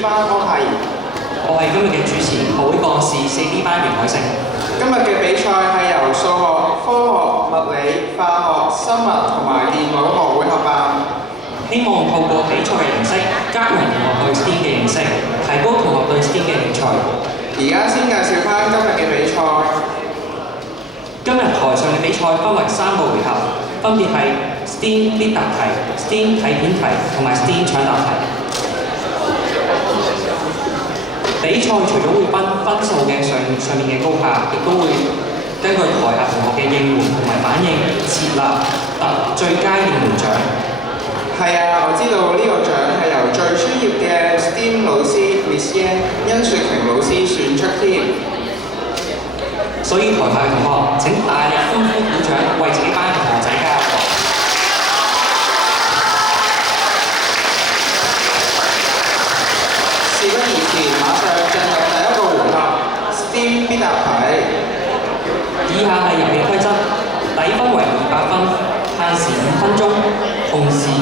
4D 班柯泰然。我係今日嘅主持，學會幹事 4D 班袁海勝。今日嘅比賽係由數學、科學、物理、化學、生物同埋電腦學會合辦。希望透過比賽嘅形式，加強同學對 STEAM 嘅認識，提高同學對 STEAM 嘅興趣。而家先介紹翻今日嘅比賽。今日台上嘅比賽分為3個回合，分別係 STEAM 必答題、STEAM 睇片題同埋 STEAM 搶答題。比賽除咗會分數嘅上面嘅高下，亦都會根據台下同學嘅應援同埋反應，設立最佳應援獎。係啊，我知道呢個獎係由最專業嘅 STEAM 老師 Miss Yan 甄雪瓊老師選出添。所以台下嘅同學請大力歡呼鼓掌，為自己班嘅同學仔加油！事不宜遲，馬上進入第一個回合 STEAM 必答題。以下係遊戲規則，底分為200分，限時5分鐘，同時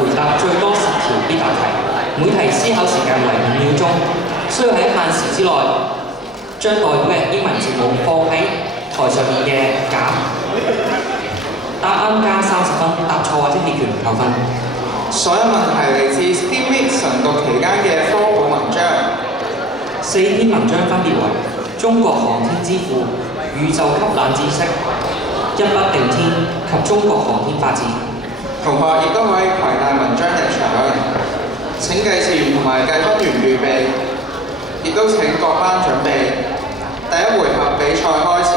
回答最多10條必答題，每題思考時間為5秒鐘，需要喺限時之內將代表嘅英文字母放喺台上面嘅減，答啱加30分，答錯或者棄權唔扣分。所有問題嚟自 STEAM Week 晨讀期間嘅科普文章。4篇文章分別為中國航天之父、宇宙級冷知識、一筆定天及中國航天發展。同學亦都可以攜帶文章入場，請計時員同埋計分員預備，亦都請各班準備。第一回合比賽開始。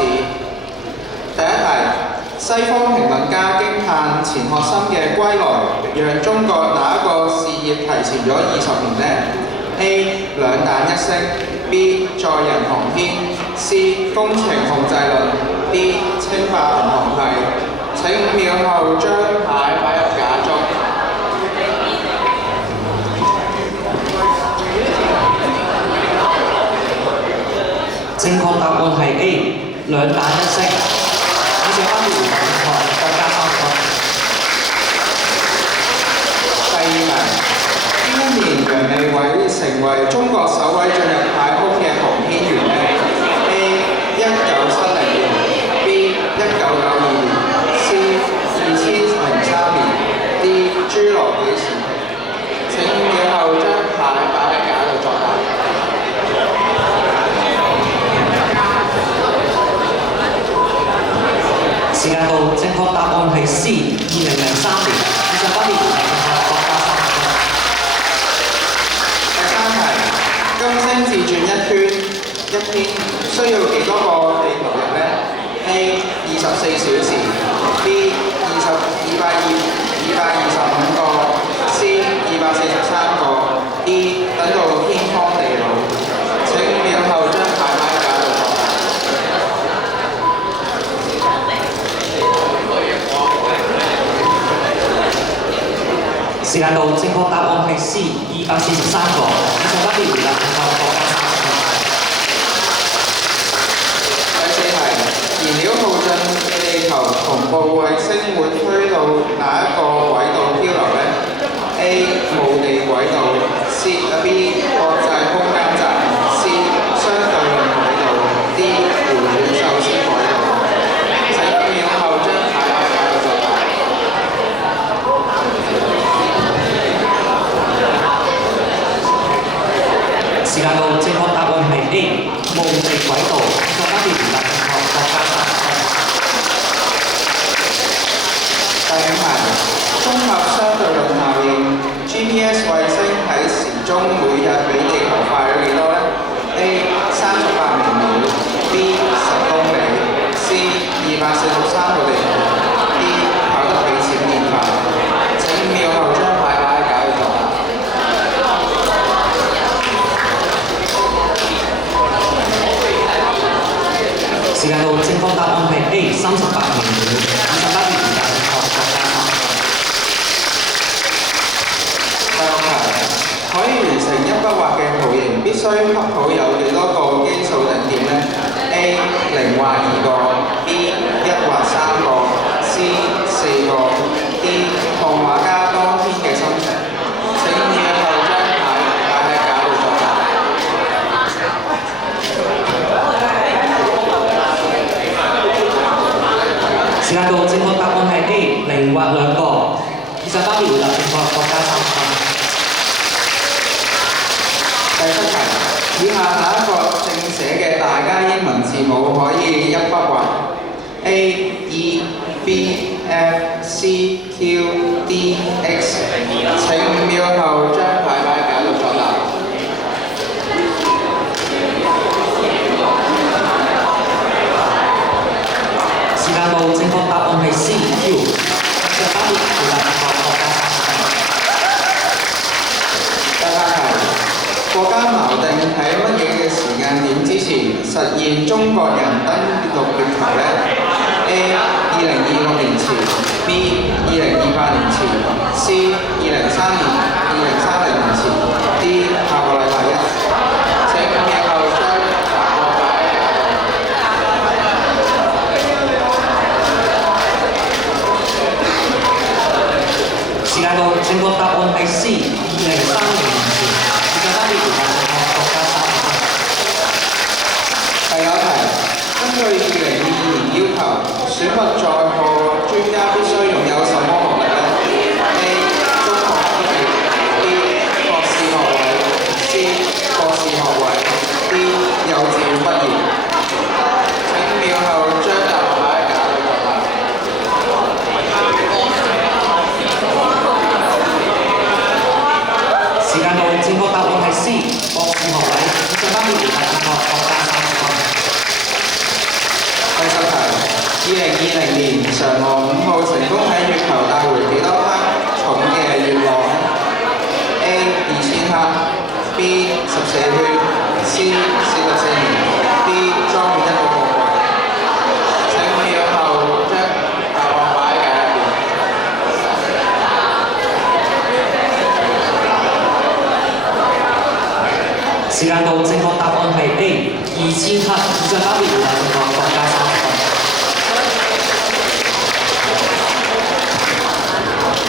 第一題，西方評論家驚嘆錢學森嘅歸來，讓中國哪一個事業提前咗20年呢？ A. 兩彈一星 B. 載人航天 C. 工程控制論 D. 清化銀行系。請5秒後將牌擺入架中。正確答案係 A. 兩彈一星。以上分別回答正確，各加30分。第二題，邊一年楊利偉成為中國首位進入太空嘅航天員呢？ A. 1970年 B. 1992年 C. 2003年 D. 侏羅紀時期。請5秒後將牌擺喺架度作答。時間到，正確答案係 C. 2003年。以上分別回答正確，各加30分。第三題，金星自轉一圈一天需要幾多個地球日呢？ A. 24小時 B. 225個 C. 243個 D. 等到天荒地老。請5秒後將牌擺喺架度作答。時間到，正確答案係 C. 243個。以上分別回答正確，各加30分。第四題，燃料耗盡嘅地球同步衛星會推到哪一個軌道漂流呢？ A. 墓地軌道 B. 國際空間站 C. 相對論軌道 D. 迴轉壽司軌道。請5秒後將牌擺喺架度作答。時間到，正確答案係 A. 墓地軌道。以上分別回答正確，各加30分。第五題，綜合相對論效應 ，GPS 衛星喺時鐘每日比地球快咗幾多呢？ A. 38微秒 B. 10公里 C. 243個地球 D. 跑得比閃電快。請5秒後將牌擺喺架度作答。時間到，正確答案係 A. 38微秒。以上分別回答正確，各加30分。第六題，可以完成一筆畫嘅圖形，必須恰好有幾多個基數頂點呢？ A. 0畫2個 B. 1畫3個 C. 4個 D. 看畫家當天嘅心情。請5秒後將牌擺喺架度作答。分別回答正確，各加30分。第7題，以下哪一個正寫嘅大加英文字母可以一筆畫 ？A E B F C Q D X。請5秒後將牌解讀作答。時間到，正確答案係 C Q。以上3題回答正確，各加30分。第8題，國家錨定喺乜嘢嘅時間點之前實現中國人登陸月球呢 ？A 2026年前 ，B 2028年前 ，C 2030年前 ，D 下個禮拜一。請5秒後將答案擺喺架度。時間到，正確答案係 C 2030年前。以上3題回答正確，各加30分。第9題，根據2022年要求，選拔載荷專家必須擁有什麼學歷呢 ？A 中學畢業 ，B 博士學位 ，C 博士學位 ，D 幼稚園畢業。請5秒後將答案擺喺架度作答。時間到，正確答案係 C 博士學位。以上3題回答正確，各加30分。第10題，2020年嫦娥5號成功喺月球帶回幾多克重嘅月亮 ？A 2000克 ，B 14圈 ，C 44年 ，D 裝滿1個貨櫃。請5秒後將答案擺喺架入邊。時間到，正確答案係 A 2000克。以上3題回答正確，各加30分。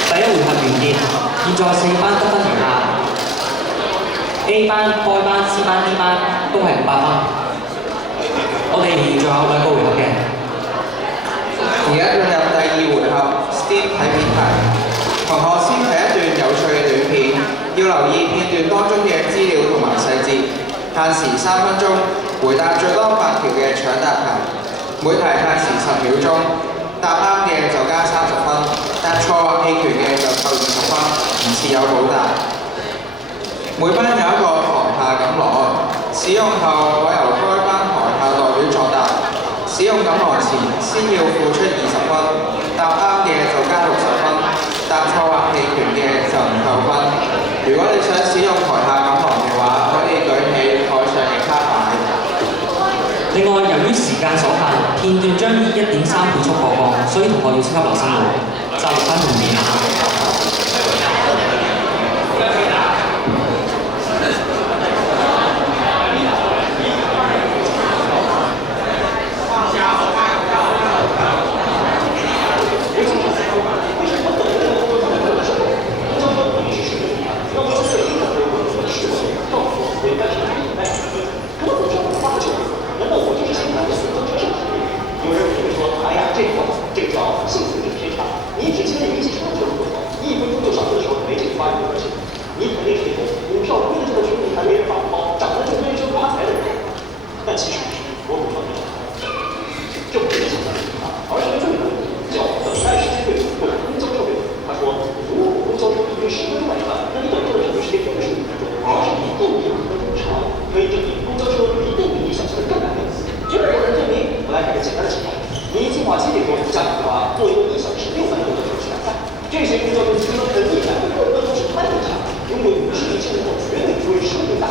第一回合完結，現在4班得分如下 ：A 班、該班、C 班、D 班都係500分。我哋仍然仲有2個回合嘅。而家進入第2回合 ，STEAM 睇片題。同學先睇一段有趣嘅短片，要留意片段當中嘅資料同埋細節。限時3分鐘，回答最多8條嘅搶答題。每題限時10秒鐘，答啱嘅就加30分，答錯或棄權嘅就扣20分，唔設有補答。每班有一個台下錦囊，使用後可由該班台下代表作答。使用錦囊前，先要付出20分，答啱嘅就加60分，答錯或棄權嘅就唔扣分。如果你想使用台下錦囊嘅話，可以舉起台上嘅卡牌。另外，由於時間所限，片段將以1.3倍速播放，所以同學要即刻留心喎。就6分同意。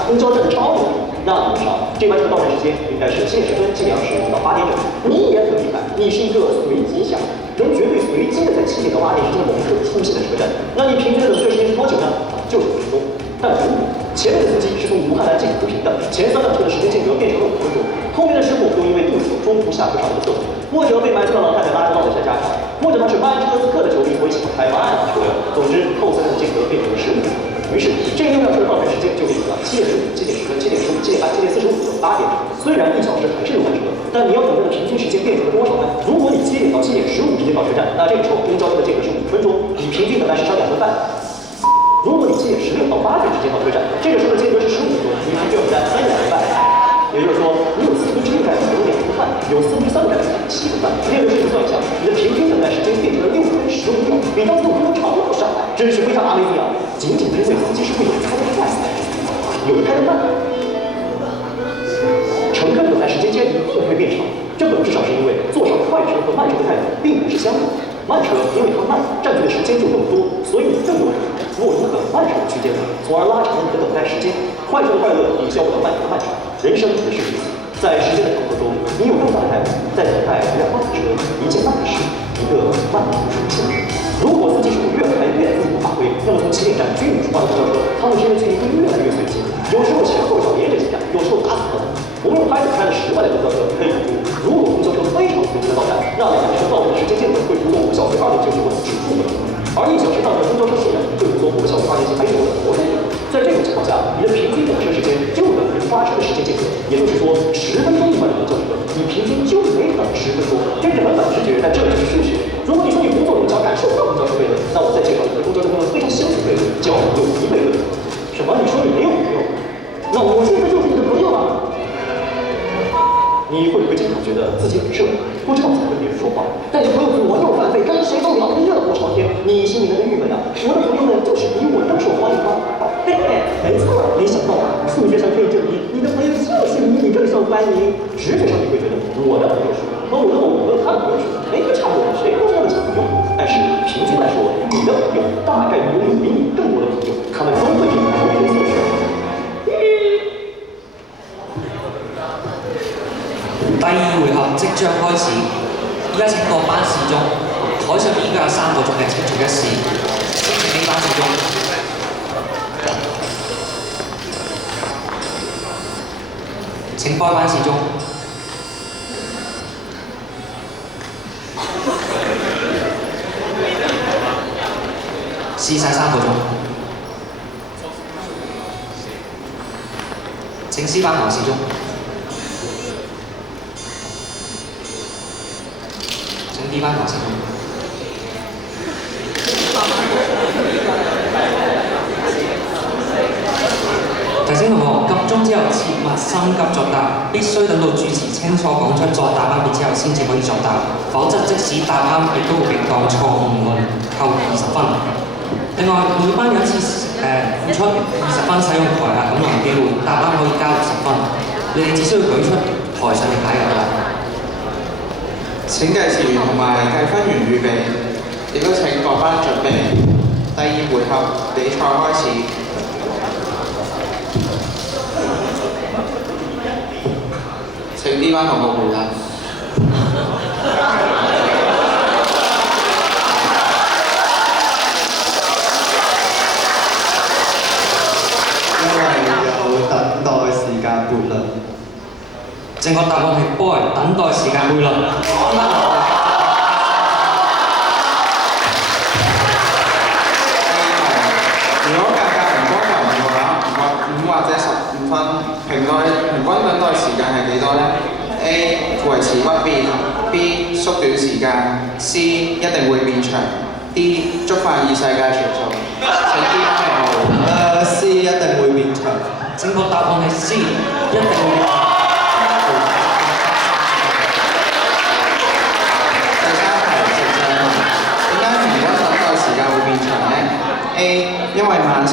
公交站的超能力让你知道这班车到站时间应该是7点10分，尽量使用到8点整。你也很厉害，你是一个随机侠，能绝对随机的在7点到8点之间的某一刻出现在车站。那你平均的等车时间是多久呢？就是5分钟。但如果前面的司机是从武汉来进扶贫的，前3辆车的时间间隔变成了5分钟，后面的师傅又因为肚子有中途下课上的课，或者被埋错了老太太拉着到了下家长，或者他是班车客的酒力回起开发案车辆，总之后3的间隔变成了15分钟。于是这6辆车的到站时间就变成了7点15、7点10分、7点15、7点7点半、7点45分、8点整。虽然1小时还是有慢车，但你要等待的平均时间变成了多少呢？如果你7点到7点15之间到车站，那这个时候公交车的间隔是5分钟，你平均等待时长2分半。如果你7点16到8点之间到车站，这个时候的间隔是15分钟，你平均要等待3点2分半。也就是说，你有4分之6站有2分半，有4分之3站7分半。这个事情算一下，你的平均等待时间变成了6分15秒，比当时5分钟长了不少，真是非常amazing啊！仅仅因为司机是会有开的快，有开的慢，乘客等待时间一定会变长。这本质上是因为坐上快车和慢车的态度并不是相等。慢车因为它慢，占据的时间就更多，所以你更有可能落入等慢车的区间，从而拉长了你的等待时间。快车的快乐抵消不了慢车的漫长，人生也是如此。在时间的长河中，你有更大的态度，在等待一辆慢车，一件慢的事，一个慢的出现。如果司机是越开越自我发挥，那么从起点站军旅出发的公交车，他们之间的距离会越来越随机，有时候前后脚连着挤压，有时候打死了。我们用拍子开了10万辆公交车，可以估计，如果公交车非常随机的到站，那辆车到站的时间间隔会突破5小时2.9九的指数额，而1小时到站的公交车数量会突破5小时2.7还有的活动。在这种情况下，你的平均等车时间就等于发车的时间间隔，也就是说10分钟一班的公交车，你平均就得等10分钟。这是很本直觉，但这就是数学。如果你说你不坐公交感受不到公交车悖论，那我再介绍一个公交车中的非常相似悖论，叫友谊悖论。什么？你说你没有朋友？那我现在就是你的朋友啊！你会不会经常觉得自己很社恐，不知道怎么跟别人说话？但是朋友左右翻飞，跟谁都聊天，热火朝天，你心里面的郁闷啊！我的朋友们就是比我更受欢迎吗？嘿嘿，没错，没想到啊，数学上可以证明你的朋友就是比你更受欢迎。直觉上你会觉得我的朋友数和我的某个他的朋友数没个差别，谁都是那么几个朋友。但是平均来说，你的朋友大概拥有比你更多的朋友，他们都会比你多一些。第二回合即將開始，依家請各班士中，台上依家有3個鐘嘅程序一試，先請呢班士中。請該班士中。試晒3個鐘。請 C 班男士中。D 班男士中。提醒同學，撳鐘之後切勿心急作答，必須等到主持清楚講出作答分別之後先至可以作答，否則即使答啱，亦都會被當錯誤論扣20分。另外，每班有一次付出20分使用台下感能機會，答啱可以加60分。你哋只需要舉出台上嘅牌就得啦。請計時員同埋計分員預備，亦都請各班準備。第2回合比賽開始。請 D 班同學回答。因為有等待時間悖論。正確答案係 boy， 等待時間悖論。如果價格唔公平嘅話，5或者15分，平均等待時間係幾多呢 ？A 維持不變 ，B 縮短時間 ，C 一定會變長 ，D 觸犯異世界傳數。請 D 班同學C 一定會變長。正確答案係 C， 一定會變長。A 因為慢車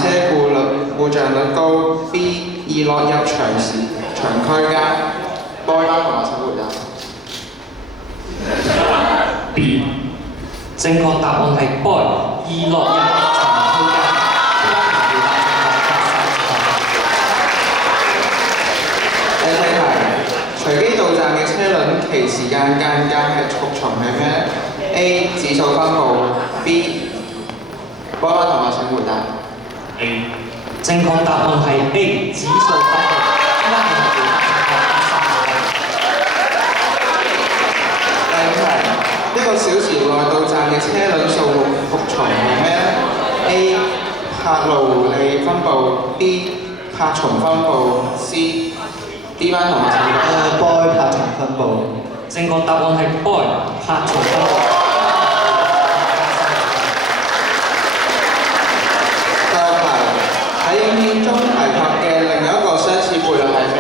故障率高 ，B 易落入長區間。該班同學請回答。B 正確答案係 boy， 易落入長區間。第4題，隨機到站嘅車輛其時間間係服從係咩 ？A 指數分佈 ，B 該班同學請回答。A 正確答案係 A 指數分佈。第5題，1個小時內到站嘅車輛數目服從係咩 ？A 客路里分佈 ，B 拍重分佈 C。D 班同學請作答。boy 拍重分佈。正確答案係 boy 拍重分佈。第六題喺影片中提及嘅另一個相似悖論係咩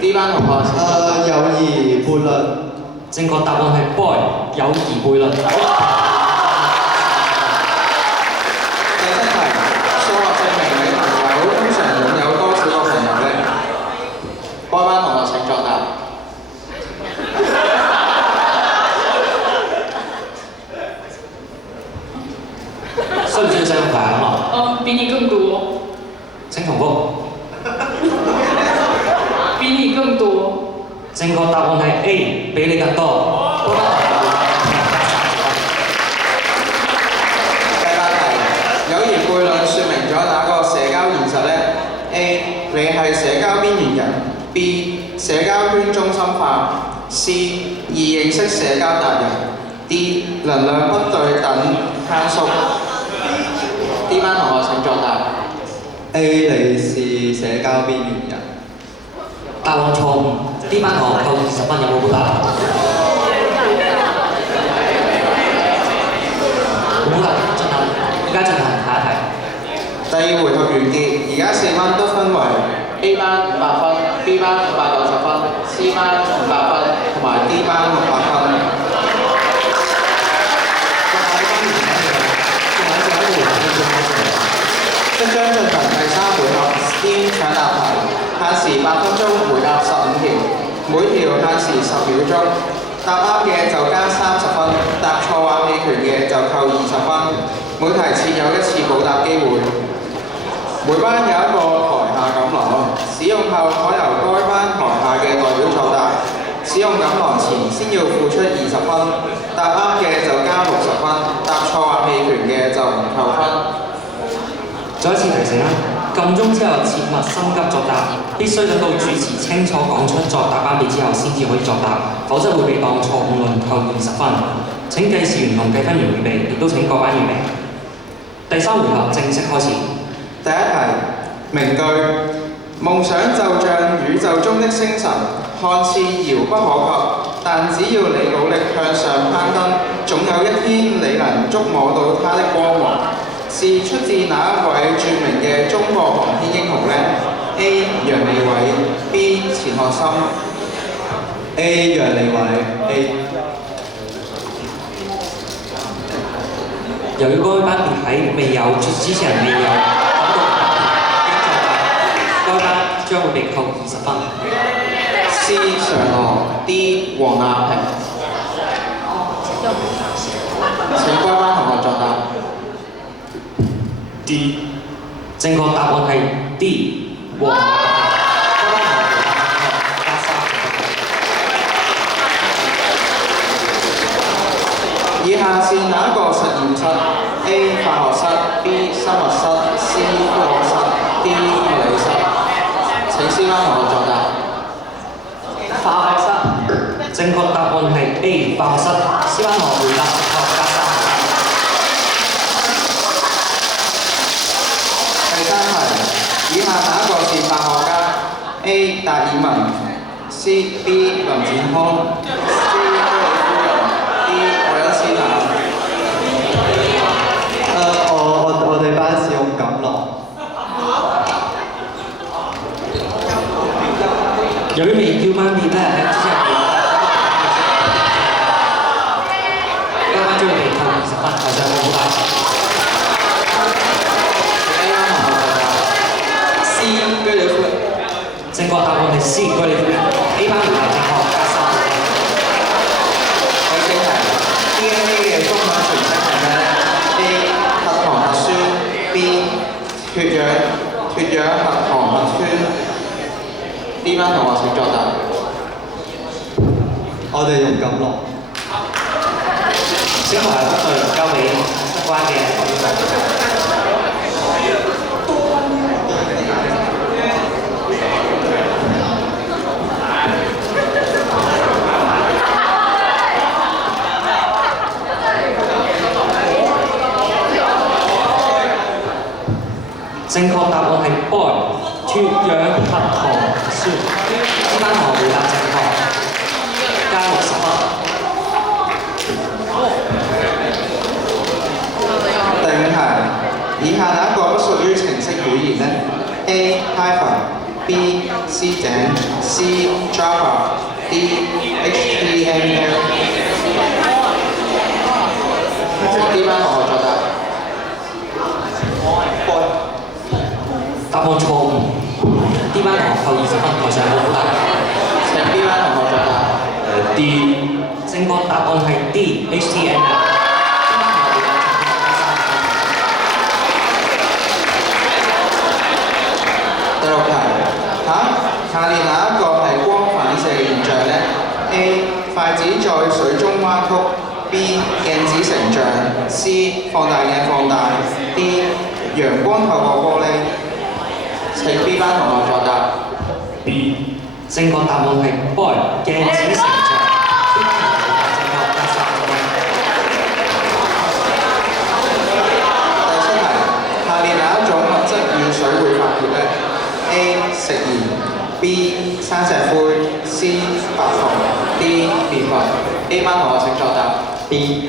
？D 班同學請作答。友誼悖論。正確答案係 boy 友誼悖論。第七題，數學證明你朋友通常擁有多少個朋友呢？boy 班同學請作答。需唔需要使用牌啊？比你更多，請重複。比你更多。正確答案係 A， 比你更多。第八題，友誼悖論説明咗哪個社交現實呢？ A. 你係社交邊緣人 B. 社交圈中心化 C. 易認識社交達人 D. 能量不對等參數。D 班同學請作答。A 你是社交邊緣人。答案錯誤。D 班同學扣20分，有冇補答？冇補答，而家進行下一題。第二回合完結，而家4分都分為 A 班500分、B 班590分、C 班500分同埋 D 班600分。即將進行第3回合 STEAM 搶答題，限時8分鐘，回答15條，每條限時10秒鐘。答啱嘅就加30分，答錯或棄權嘅就扣20分。每題設有1次補答機會。每班有一個台下錦囊，使用後可由該班台下嘅代表作答。使用錦囊前先要付出20分，答啱嘅就加60分，答錯或棄權嘅就唔扣分。再一次提醒啦，撳鐘之後切勿心急作答，必須等到主持清楚講出作答班別之後先至可以作答，否則會被當錯誤論扣20分。請計時員同計分員預備，亦都請各班預備。第3回合正式開始。第一題，名句：夢想就像宇宙中的星辰，看似遙不可及，但只要你努力向上攀登，總有一天你能觸摸到它的光芒。是出自哪一位著名嘅中國航天英雄呢？ A. 楊利偉 B. 錢學森。 A 楊利偉 A。由於該班別喺未有之前未有感到該班將會被扣20分。C. 常樂 D. 黃亞平。請該班同學作答。D。正確答案係 D。黃亞平。該班同學加3。以下是哪一個實驗室 ？A. 化學室 B. 生物室 C. 科學室 D. 物理室。請 C 班同學作答。化學室。正確答案係 A。化學室。C 班同學回答加3。第3題，以下哪一個是化學家 ？A. 達爾文 C. B. 林展康 C. 居里夫人 D. 愛因斯坦。我哋班使用錦囊。由於未叫班別咧喺之前該班將會被扣20分，頭上有冇補答？A 班同學作答。C. 居里夫人。正確答案係 C。居里夫人。A 班回答正確加3。第4題 ，DNA 嘅中文全稱係咩呢 ？A. 核糖核酸 B. 脱氧核糖核酸。D 班同學請作答。我哋用錦囊。小朋友不對，交俾相關嘅代表。正確答案係 boy 脱氧核糖酸。呢班同學回答正確，加60分。第五題，以下哪一個不屬於程式語言呢 ？A. Python，B. C 井，C. Java，D. HTML。請 B 班同學作答。答案錯誤。D 班同學扣20分，台上冇答。請 B 班同學作答。D。正確答案係 D HTML。第六題，下列哪一個係光反射現象呢 ？A. 筷子在水中彎曲 ，B. 鏡子成像 ，C. 放大鏡放大 ，D. 陽光透過玻璃。請 B 班同學作答。B。正確答案係 boy 鏡子成像。B 班同學正確加30分。第七題，下列哪一種物質與水會發熱呢 ？A. 食鹽 B. 生石灰 C. 白糖 D. 麵粉。A 班同學請作答。B。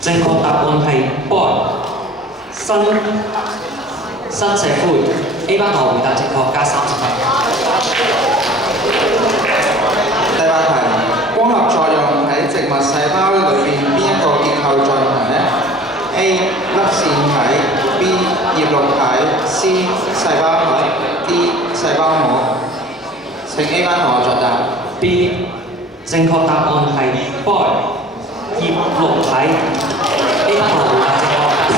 正確答案係 boy 生石灰。A 班同學回答正確，加30分。第八題，光合作用喺植物細胞裏邊邊一個結構進行呢 ？A. 粒線體 B. 葉綠體 C. 細胞核 D. 細胞膜。請 A 班同學作答。B。正確答案係 boy 葉綠體。A 班同學回答正確，加30分。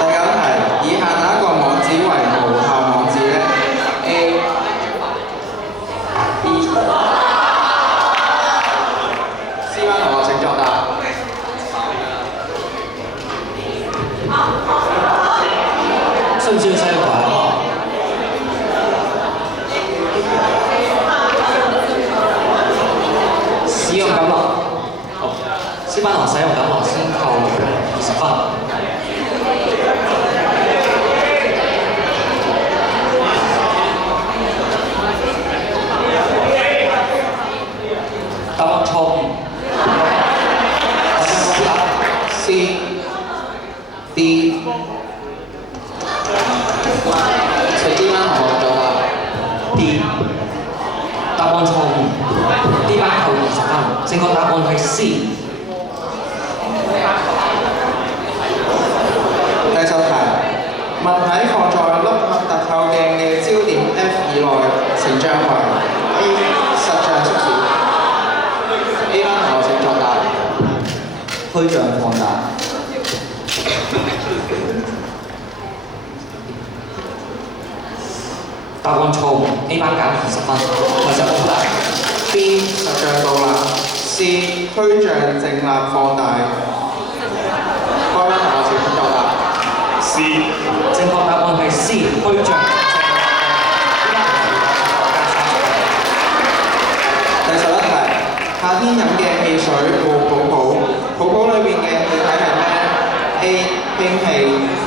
第九題，以下哪一個網址為無效網址呢 ？A. B。C 班同學請作答。需唔需要西瓜？使用感樂。好，C 班同學使用感樂先扣20分。答案錯誤。大家冇答。C D。請 D 班同學作答。D。答案錯誤。D 班扣20分。正確答案係 C。第十題，物體放在凹凸透鏡嘅焦點 F 以內，成像為 A. 實像縮小。A 班同學請作答。推像放大。答案錯誤。A 班減20分。台上冇答。B. 實像倒立 C. 推像正立放大。該班同學請作答。C。正確答案係 C。推像正立放大。第11題，夏天飲嘅汽水冇泡泡，泡泡裏邊嘅氣體係咩 ？A. 氫氣 B.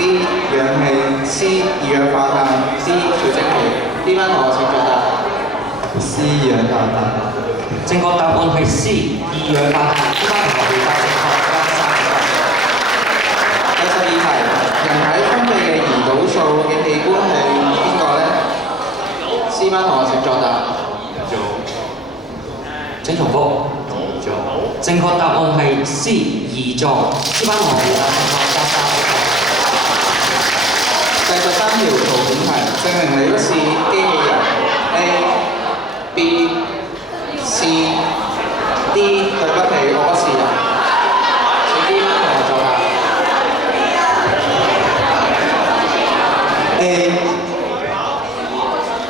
氧氣 C. 二氧化碳 D. 水蒸氣。D 班同學請作答。C 二氧化碳。正確答案係 C。二氧化碳。D 班同學回答正確，加30分。第12題，人體分泌嘅胰島素嘅器官係邊個呢 ？C 班同學請作答。請重複。正確答案係 C。胰臟。D 班同學回答正確，加30分。第13條圖片題，證明你不是機器人。A. B. C. D. 對不起，我不是人。請 D 班同學作答。A。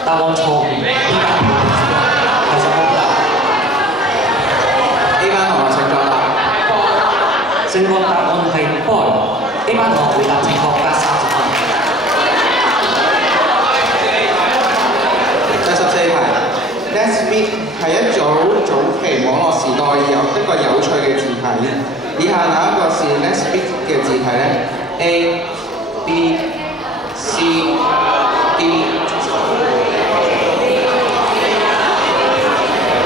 答案錯誤。D 班同學台上冇答。A 班同學請作答。正確答案係 boy。A 班同學回答正確，加30分。第14題 ，Let's Meet 係一組早期網絡時代有一個有趣嘅字體。以下哪一個是 Let's Meet 嘅字體呢 ？A. B、C、D。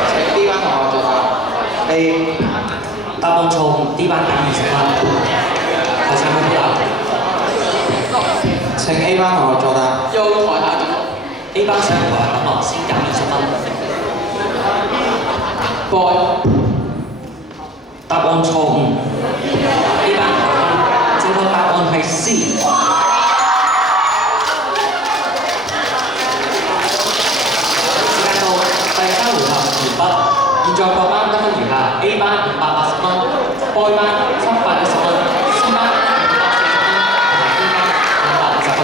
請 D 班同學作答。A。答案錯誤，D 班減20分。台上有冇答請 A 班同學作答。由台下等？A 班上台下等落，先減20分。boy 答案錯誤，A 班8分。正確答案係 C。時間到，第3回合完畢。現在各班得分如下 ：A 班580分，boy 班710分，C 班540分，同埋 D 班550分。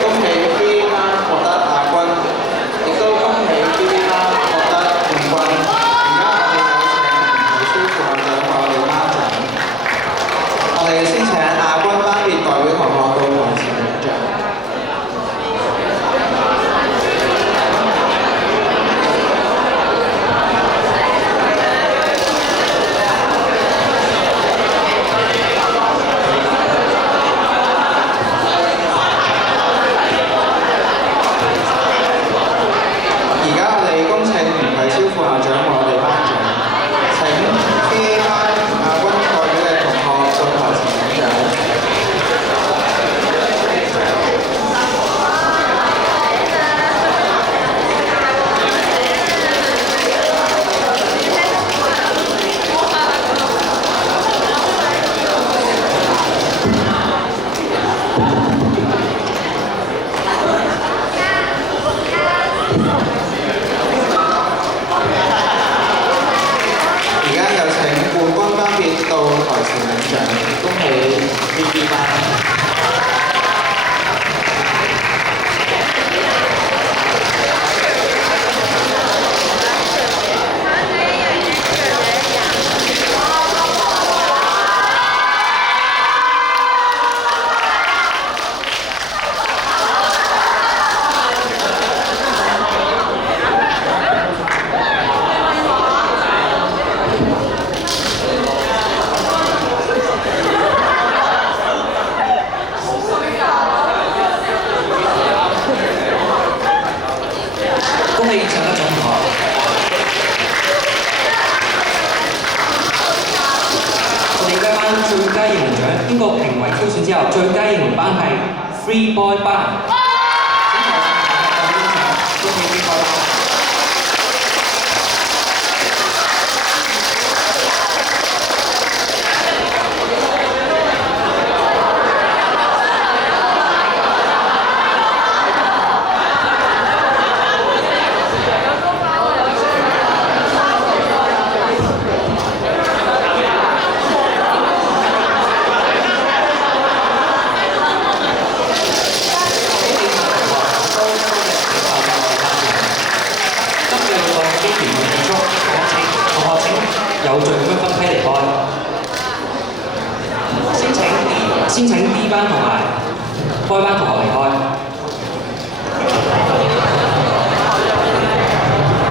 恭喜 B 班獲得亞軍，亦都恭喜 B 班獲得冠軍。而家我哋有請吳超副校長為我哋頒獎。我哋先請亞軍班別代表同學到台前領獎。經過評委挑選之後，最佳英文班係 Free Boy 班。恭喜 Free Boy 班。有序咁樣分批離開，先請 D 班同埋 boy 班同學離開。